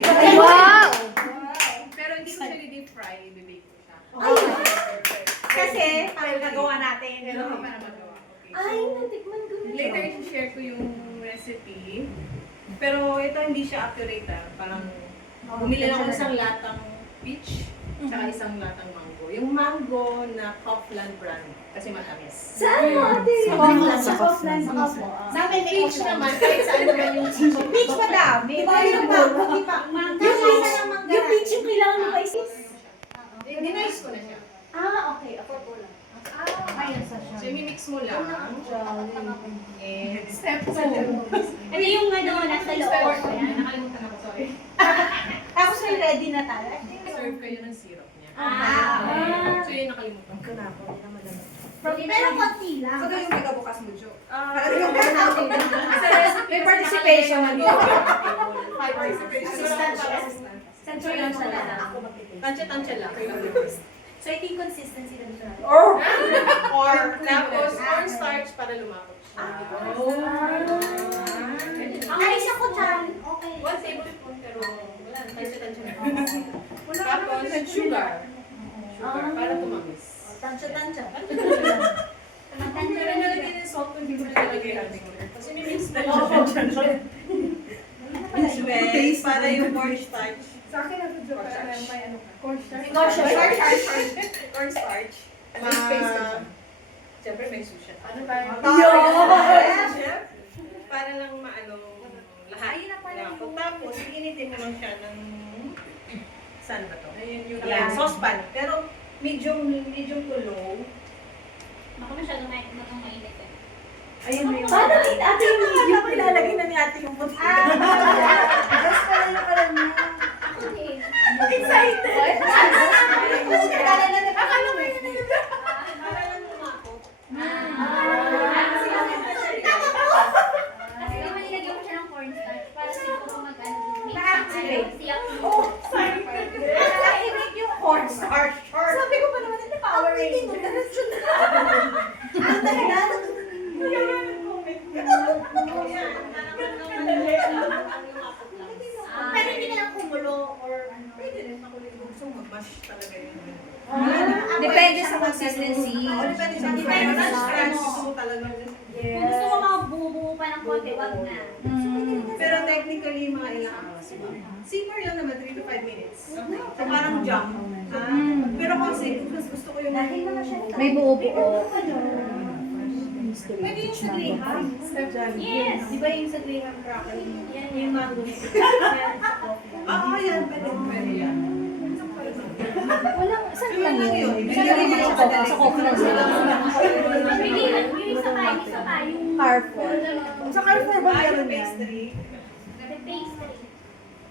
Wow! Pero hindi ko siya deep fry, i-bake ko siya. Kasi, para nagawa natin. Pero hindi pa na magawa. Okay. Ay, natikman ko na. Later, i-share ko yung recipe. Pero ito hindi siya accurate Parang bumili lang ako isang latang peach, tsaka isang latang mango. Yung mango na Kaufland brand, kasi matamis. Saan mo ate? Sa Kaufland. Sa amin, peach naman, kahit saan naman yung Peach madami. Di ba yung mango? Di ba? Yung peach yung kailangan mo pa isis. Dinice ko na siya. Ah, okay. Ako po lang. Ayun sa siya. So, mimix mo lang. And step 2. Ano yung ano, nasa loob? Nakalimutan ako, sorry. Tapos may ready na tayo. Serve kayo ng syrup niya. Ah. So, yun nakalimutan ko. Pero konti lang. Ito yung magabukas mo, Jo. May participation na dito. Assistant siya. Sensor lang siya lang. Ako Tansya-tansya lang. So, ito yung consistency ng siya. Or, Tapos, cornstarch para lumapot siya. Ang isa ko dyan. Okay. 1 tablespoon pero wala. Tansya-tansya lang. Tapos, sugar. Sugar para tumamis. Tansya-tansya. Pero nalagyan ng salt kung hindi mo nalagay natin. Kasi may mix na lang. taste para yung cornstarch. Sa akin na ito, Jo. Para may ano ka. Cornstarch. Cornstarch. Siyempre may sushi. Ano ba yun? Chef? Para lang maano lahat. Tapos, iinitin mo lang siya ng saan ba to? Yan, saucepan. Pero medium to low. Ako masyadong mainit eh. Ayun na yung... Paano ate yung medium? Ilalagay na ni ate yung puti. Just pala na pala niya. Ako din. Excited! Akala mo yun na yun. Para lang lumapot. Kasi naman nilagyan ko siya ng cornstarch para siguro mag-ano. Na-activate. Siyak. Oh, sorry. Nakaibig yung cornstarch. Sabi ko pa naman, ito power rating mo. Diretso na. Ang talaga. Pero hindi na lang kumulo or ano. Pwede rin makulit kung gusto mo mag-mash talaga yun. Depende sa consistency. Depende sa Depende sa stretch. ano. Gusto mo talaga. Kung gusto mo mga buo-buo pa ng konti, wag na. Pero technically, mga ilang hours ba? Simmer lang naman, 3 to 5 minutes. So parang jump. Pero kasi, mas gusto ko yung... May buo-buo. Pwede yung sa Graham. Yes! Di ba yung sa Graham cracker? Yan Yung yung mango. Oo, yan. Pwede yan. Walang, saan lang Lang yun? yun. Saan lang yun? Sa coffee lang sila. Hindi, yung isa pa, yung Carrefour. Sa Carrefour ba meron Yung yan? pastry. the pastry.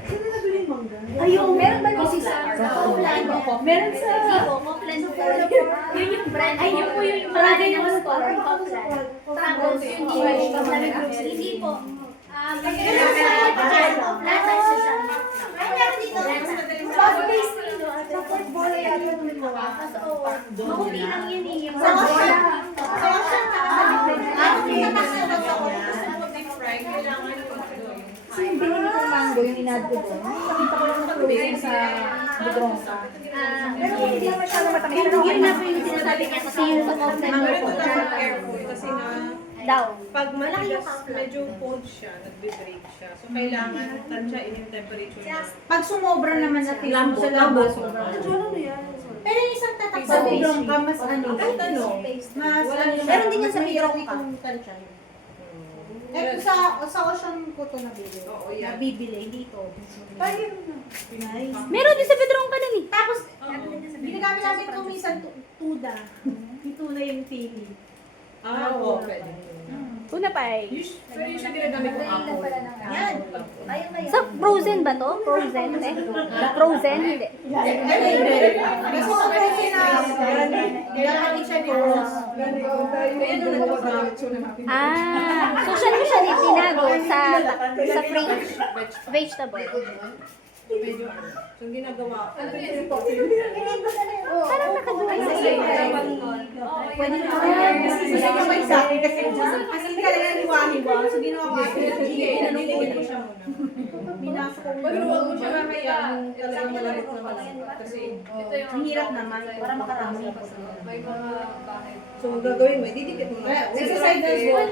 Sino nabili yung mangga? Ayun, meron ba yung Sa Coffland? Meron sa... Coffland. Yun yung brand. Ay, yun po yung brand ng store. Coffland. Tapos yung hindi po. Meron sa Coffland at sa Shanghai. Ay, meron dito. Sa pastry, no? Sa Fort Bola yata yung nagawa. Makunti lang yun eh. Yung Sa Ocean. Sa Ocean. Mag-fry, kailangan yung Kasi yung binili kong mango, yung inad ko doon, nakita ko lang na frozen sa Bidronka. Pero hindi naman siya na matamis. Yun na po yung sinasabi niya kasi yung sa Coffland. Pero ito dapat careful kasi na Daw. pag matigas, medyo cold siya, nagbe-break siya. So, kailangan tansyain yung temperature niya. Pag sumobra naman natin Lambot, sa lambot, sobra. Ano yan? Pero yung isang tatak sa Bidronka, mas ano, Kahit ano. mas Wala ano, naman. meron din yan sa Mas Bidronka. mahirap itong tansya. Eh, sa Ocean ko to nabili. Oo, yan. Nabibili dito. Tayo Nice. Meron din sa Pedrong ka nun eh. Tapos, ginagamit namin ito minsan tuda. Yung tuna yung pili. Oo, pwede. Una pa eh. Pero yung siya ginagamit kong apple. Yan. Sa frozen ba to? Frozen? Eh? Frozen? Hindi. Kasi sa pwede na, ginagamit siya ni Rose. Kaya nung nagpapalitsyo na natin. So siya tinago sa fridge. Vegetable. Medyo ano. So, yung ginagawa ko. Parang nakaduwa sa Pwede na kasi may sa akin kasi hindi talaga niwahiwa. So ginawa ko kasi inanong ko ko siya muna. minasa ko. Pero huwag mo siya lang, yung talagang malambot na malambot. Kasi, Ang hirap naman, para makarami. May mga bahay. so gagawin mo, didikit mo na. Sa side as well.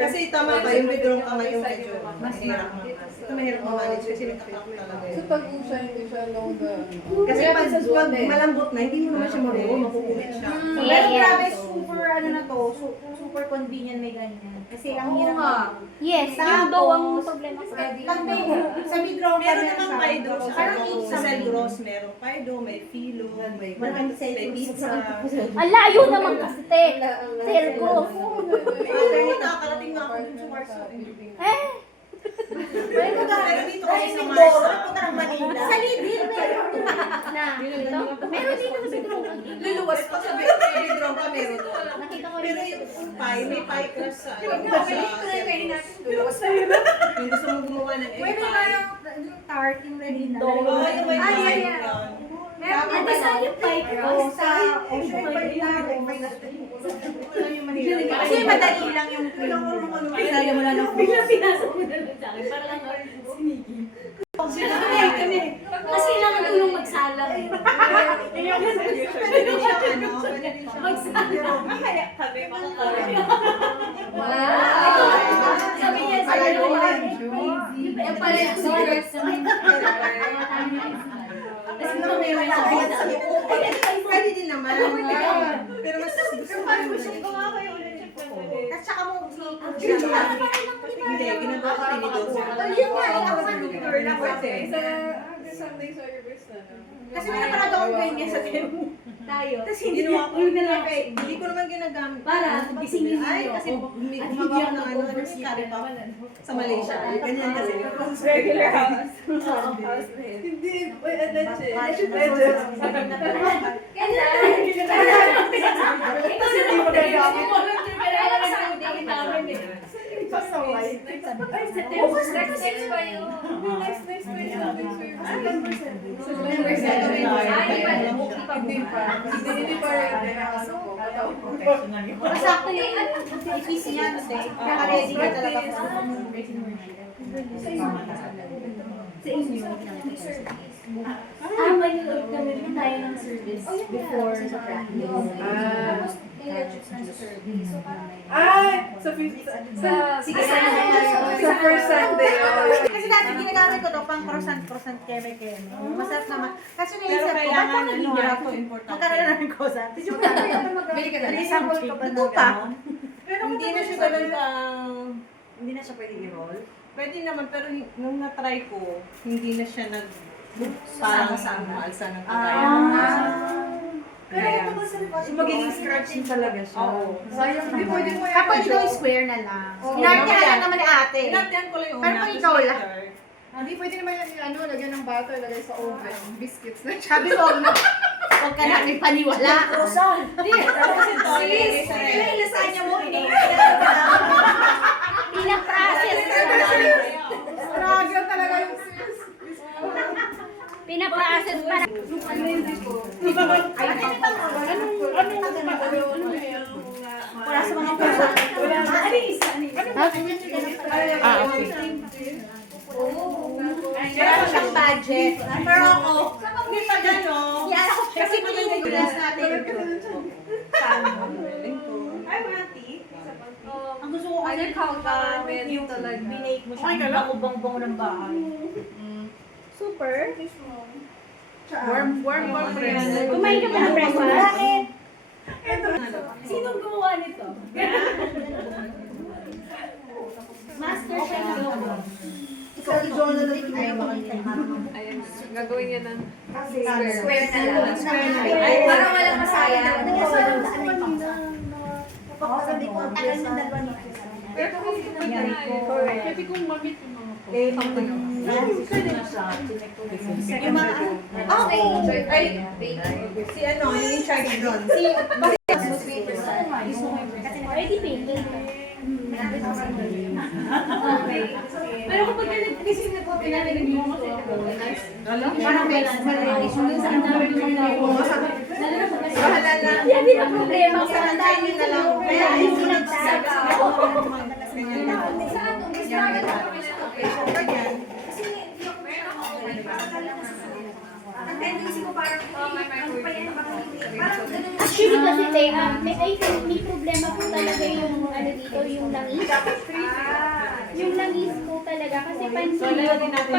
Kasi tama ka, yung bigong kamay yung medyo mas mahirap. Ito mahirap ma-manage kasi nagkakak talaga So yun. pag siya, hindi siya long Kasi pag malambot na, hindi mo naman siya marunong, mapupunit siya. Pero grabe, super ano na to, super convenient may ganyan. Kasi ang hirap na. Yes, yun daw ang problema ko. Pag may, sa midrow, Meron namang Paido sa Parang ano, sa Selgros, meron Paido, may Filo, may pizza. Ang layo naman kasi, te. Telco. May nakakarating nga ako dun sa Warsaw. Eh, Pero dito kasi sa Mindoro, Marsa, punta ng Manila. Sa Lidl, meron. na, dito. Meron dito sa Bidrong. luluwas pa sa Bidrong ka meron. Nakita ko Pero rin. yung pie, may pie crust sa Selgros. Yung gusto mong gumawa ng egg Pwede na pie. yung tart, yung ready na. Oo, yung may Ay, pie. yan. yun. Meron Ang design yung pie crust. Sa Ocean Kasi madali lang yung Pinasaya mo lang ng bigla pinasa mo na lang sa akin. Para lang Kasi kailangan tulong magsalang eh. Pwede din siya, ano, pwede din siya. Magsalang. Wow! Sabi niya sa Alam mo iyo. yun. Yung pala yung secret sa Kasi ito may may sabi. Pwede din naman. Pero mas gusto ko yung At saka mo, hindi, ginagawa ko tinidor. yun nga, ako nga nag-girl ako. Sunday service na. Kasi may naparado akong ganyan sa demo. Tayo. Kasi hindi Ginawa ko yun na lang. Hindi ko naman ginagamit. Para, gisingin Ay, niyo kasi ako. gumagawa ko ng ano, curry puff sa Malaysia. Ganyan kasi. Regular house. Hindi, legit. Legit. Kasi hindi mo nagagamit. Kailangan sa akin namin eh. Pasaway. Ay, September 6 pa yun. Next pa yung Hindi pa. Hindi pa rin. Ano po? Masakto yung i-piece niya, kasi naka-ready ka talaga. Sa inyo. Manood kami rin tayo ng service before sa practice. Sige, Sa first Sunday. Kasi dati ginagamit ko to pang croissant keme-keme. Masarap naman. Kasi Pero naisip ko, ba't kailangan, pa ano, naghihirap ito ko? importante. Magkano na ng croissant? Tapos yung Bili ka na. example ka ba na gano'n? Pero hindi na siya ganun ka... Hindi na siya pwede i-roll? Pwede naman, pero nung na-try ko, hindi na siya parang alsa ng kagaya. Pero ito ba sa magiging scratching talaga siya? Oo. Sayang, hindi pwede mo Kapag ikaw square na lang. Oo. Inartihan naman ni ate. Inartihan ko lang yung Pero una, kung tapos ikaw lang. later, Hindi pwede naman yung lagyan ng butter, lagay sa oven. Biscuits na siya. Sabi ko, huwag ka natin paniwala. Croissant. kasi ito, ilagay sa ref. lasagna mo, Pinaprocess Struggle talaga yung sis. Pinaprocess para. Wala sa mga croissant. Meron siyang budget. Pero ako, Hindi pa gano'n. kasi piniligas natin. Ay, Mati. Ang gusto ko kasi yung binake mo siya. Okay ka lang? Bango-bango ng bahay. Super. Warm friend. Kumain ka ba ng breakfast? Bakit? Sinong gumawa nito? Master Chef Lobo. Ikaw, ayaw makikita. Ayan, gagawin niya ng Square na lang. Ay, Para walang masayang. Sabi ko, ang tagal ng dalawa nito. Pero kung Correct. pwede kong mamit yung mga po. Yung mga Okay. Ay, si ano, yung in charge doon. Si Already painted. Okay. Pero kapag kasi pinarinig mo kasi parang may bahala na. Yan din ang problema sa Saan na lang. Kaya hindi nagsasabi. Ganyan lang. Saan? Okay, so ganyan. Ang tendency ko parang, ano pa yan, parang ganun. Actually kasi te, I think may problema po talaga yung ano dito, yung langis. Yung langis po talaga kasi pansin So, lalagyan natin